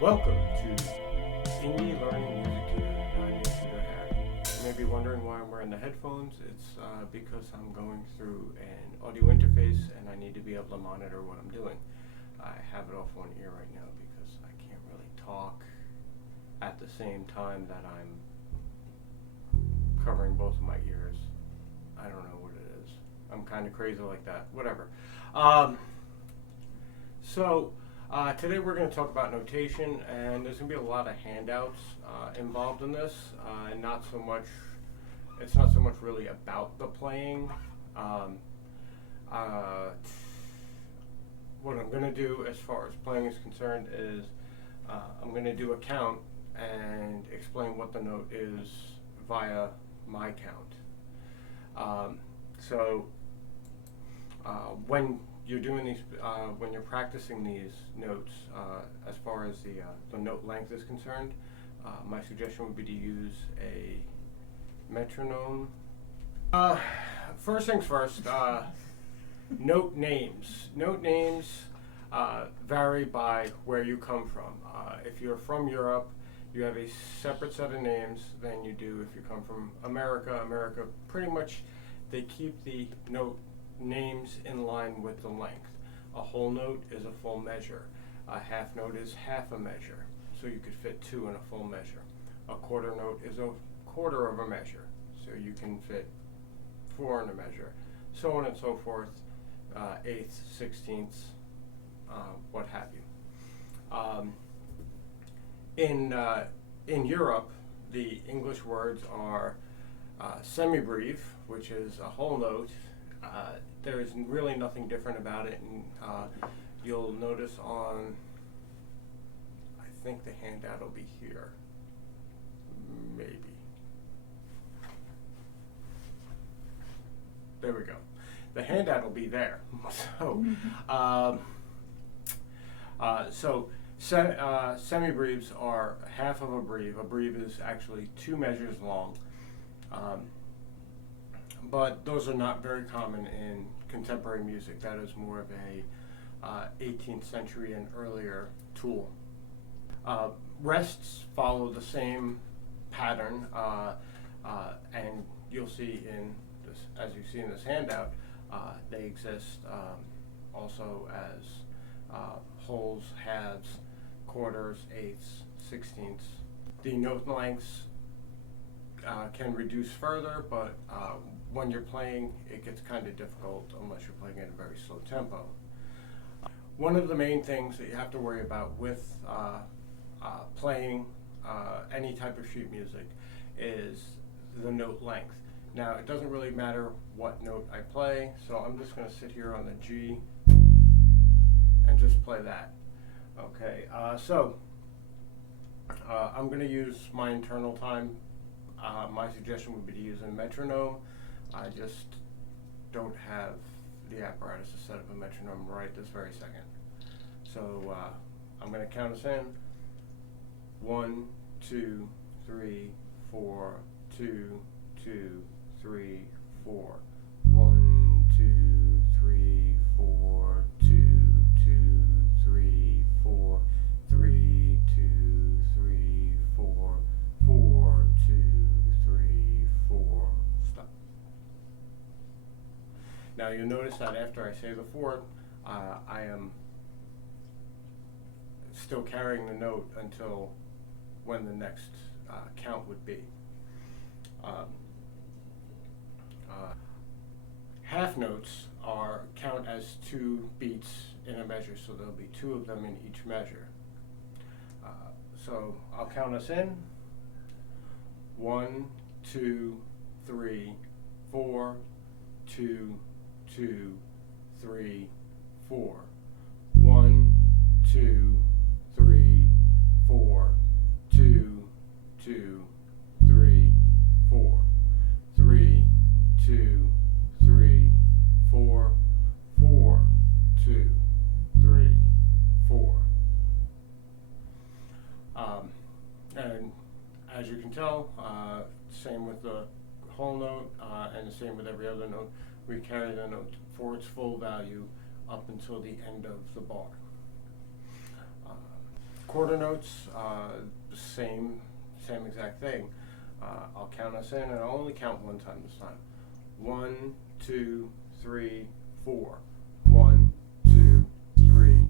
Welcome to Indie Learning Music Tutor. I'm your tutor Harry. You may be wondering why I'm wearing the headphones. It's because I'm going through an audio interface and I need to be able to monitor what I'm doing. I have it off one ear right now because I can't really talk at the same time that I'm covering both of my ears. I don't know what it is. I'm kind of crazy like that. Whatever. Today we're going to talk about notation, and there's going to be a lot of handouts involved in this, and it's not so much really about the playing. What I'm going to do as far as playing is concerned is I'm going to do a count and explain what the note is via my count. When you're doing these, when you're practicing these notes, as far as the note length is concerned, my suggestion would be to use a metronome. First things first, note names. Note names vary by where you come from. If you're from Europe, you have a separate set of names than you do if you come from America. America, pretty much, they keep the note names in line with the length. A whole note is a full measure. A half note is half a measure, so you could fit two in a full measure. A quarter note is a quarter of a measure, so you can fit four in a measure, so on and so forth, eighths, sixteenths, what have you. In Europe, the English words are semibreve, which is a whole note. There's really nothing different about it, and you'll notice on, I think the handout will be here, maybe. There we go. The handout will be there. Semibreves are half of a breve. A breve is actually 2 measures long. But those are not very common in contemporary music. That is more of a 18th century and earlier tool. Rests follow the same pattern, and you'll see in this, as you see in this handout, they exist also as wholes, halves, quarters, eighths, sixteenths. The note lengths can reduce further, but when you're playing, it gets kind of difficult unless you're playing at a very slow tempo. One of the main things that you have to worry about with playing any type of sheet music is the note length. Now, it doesn't really matter what note I play, so I'm just going to sit here on the G and just play that. Okay, I'm going to use my internal time. My suggestion would be to use a metronome. I just don't have the apparatus to set up a metronome right this very second. So I'm going to count us in. 1, 2, 3, 4, 2, 2, 3, 4. 1, 2, 3, 4, 2, 2, 3, 4, 3, 2, 3, 4, 4, 2, 3, 4. Stop. Now you'll notice that after I say the 4, I am still carrying the note until when the next count would be. Half notes count as 2 beats in a measure, so there'll be 2 of them in each measure. So I'll count us in. 1, 2, 3, 4, 2, 2, 3, 4. 1, 2, 3, 4, 2, 2, 3, 4. 3, 2, 3, 4, 4, 2, 3, 4. And as you can tell, same with the whole note, and the same with every other note, we carry the note for its full value up until the end of the bar. Quarter notes, same exact thing. I'll count us in, and I'll only count one time this time. 1, 2, 3, 4. 1, 2, 3,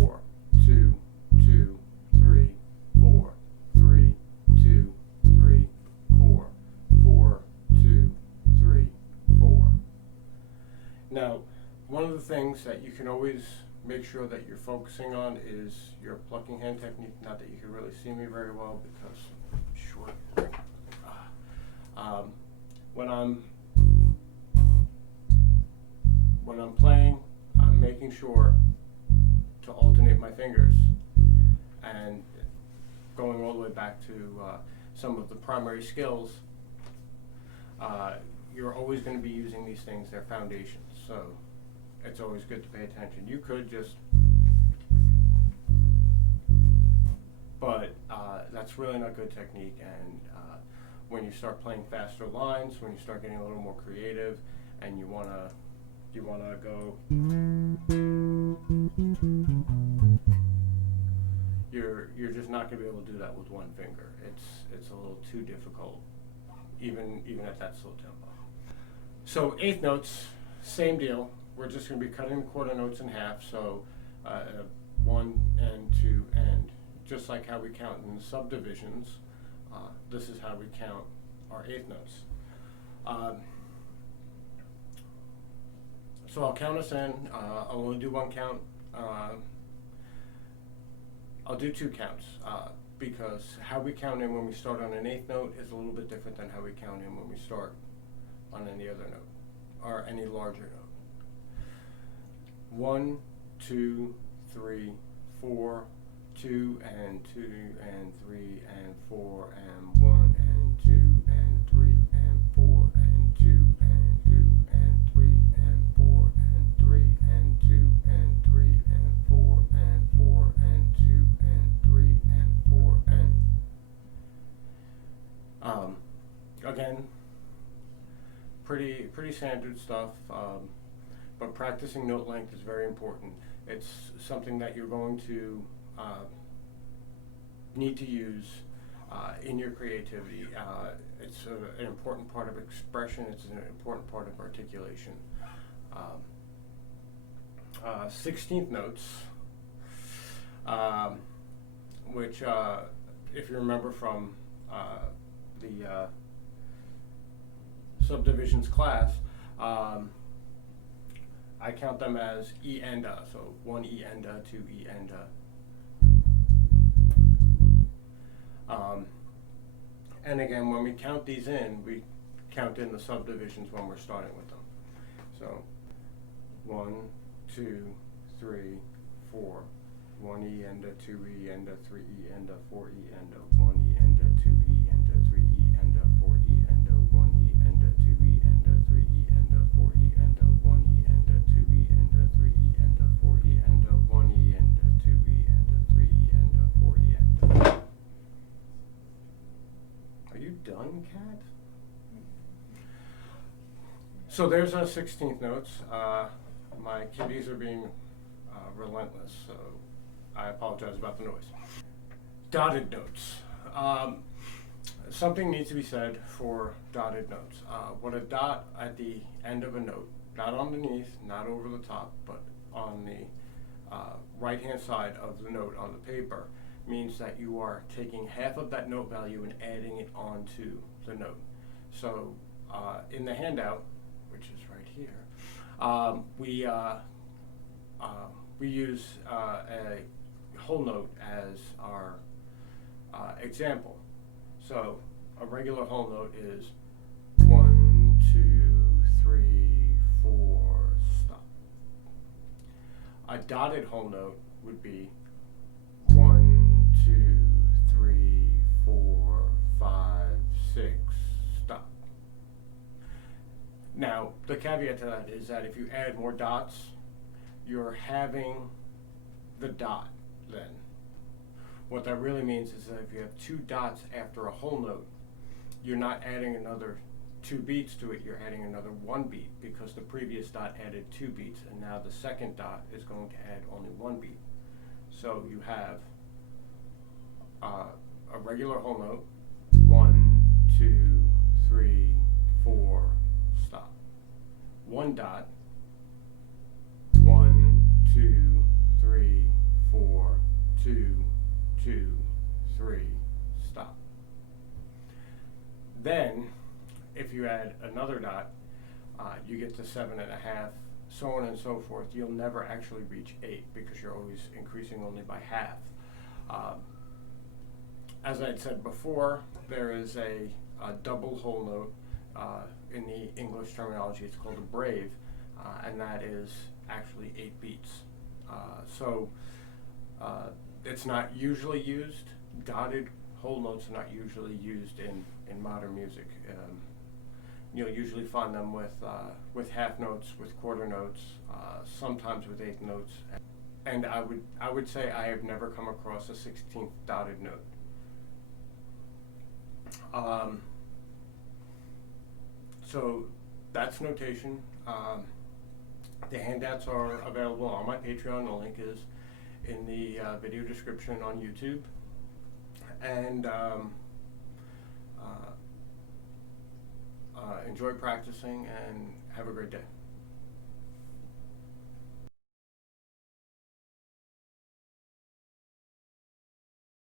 4. 2, 2, 3, 4. 3, 2, 3, 4. 4, 2, 3, 4. Now, one of the things that you can always make sure that you're focusing on is your plucking hand technique. Not that you can really see me very well because I'm short. When I'm playing, I'm making sure to alternate my fingers, and going all the way back to some of the primary skills. You're always going to be using these things; they're foundations. So it's always good to pay attention. You could just, but that's really not good technique. And when you start playing faster lines, when you start getting a little more creative, and you wanna go, you're just not gonna be able to do that with one finger. It's a little too difficult, even at that slow tempo. So eighth notes, same deal. We're just going to be cutting the quarter notes in half, so 1 and 2 and just like how we count in the subdivisions, this is how we count our eighth notes. So I'll count us in. I'll only do one count. I'll do 2 counts because how we count in when we start on an eighth note is a little bit different than how we count in when we start on any other note or any larger note. 1, 2, 3, 4, 2 and 2 and 3 and 4 and 1 and 2 and 3 and 4 and 2 and 2 and 3 and 4 and 3 and 2 and 3 and 4 and 4 and 2 and 3 and 4 and again, pretty standard stuff. But practicing note length is very important. It's something that you're going to need to use in your creativity. It's an important part of expression. It's an important part of articulation. 16th notes, which if you remember from the subdivisions class, I count them as E and A, so 1 E and A, 2 E and A. And again, when we count these in, we count in the subdivisions when we're starting with them. So 1, 2, 3, 4, 1 E and A, 2 E and A, 3 E and A, 4 E and A, 1 E and A, 2 E and A, 3 E and A, 4 E and A, 1 E and A, 2 E and A, 3 E and A, 4 E and A, 1 E and A, 2 E and A, 3 E and A, 4 E and A, 1 E and A, 2 E and A, 3 E and A, 4 E and A. Are you done, Kat? So there's our 16th notes. My kitties are being relentless, so I apologize about the noise. Dotted notes. Something needs to be said for dotted notes. What a dot at the end of a note, not underneath, not over the top, but on the right-hand side of the note on the paper, means that you are taking half of that note value and adding it onto the note. So in the handout, which is right here, we use a whole note as our example. So a regular whole note is 1, 2, 3, 4, stop. A dotted whole note would be 1, 2, 3, 4, 5, 6, stop. Now, the caveat to that is that if you add more dots, you're having the dot then. What that really means is that if you have 2 dots after a whole note, you're not adding another 2 beats to it, you're adding another 1 beat, because the previous dot added 2 beats, and now the second dot is going to add only 1 beat. So you have a regular whole note, 1, 2, 3, 4, stop. One dot, 1, 2, 3, 4, 2, 2, 3, stop. Then, if you add another dot, you get to 7.5, so on and so forth. You'll never actually reach 8 because you're always increasing only by half. As I had said before, there is a double whole note. In the English terminology, it's called a brave, and that is actually 8 beats. So it's not usually used. Dotted whole notes are not usually used in modern music. You'll usually find them with half notes, with quarter notes, sometimes with eighth notes. And I would say I have never come across a 16th dotted note. So that's notation. The handouts are available on my Patreon. The link is in the video description on YouTube. And enjoy practicing and have a great day.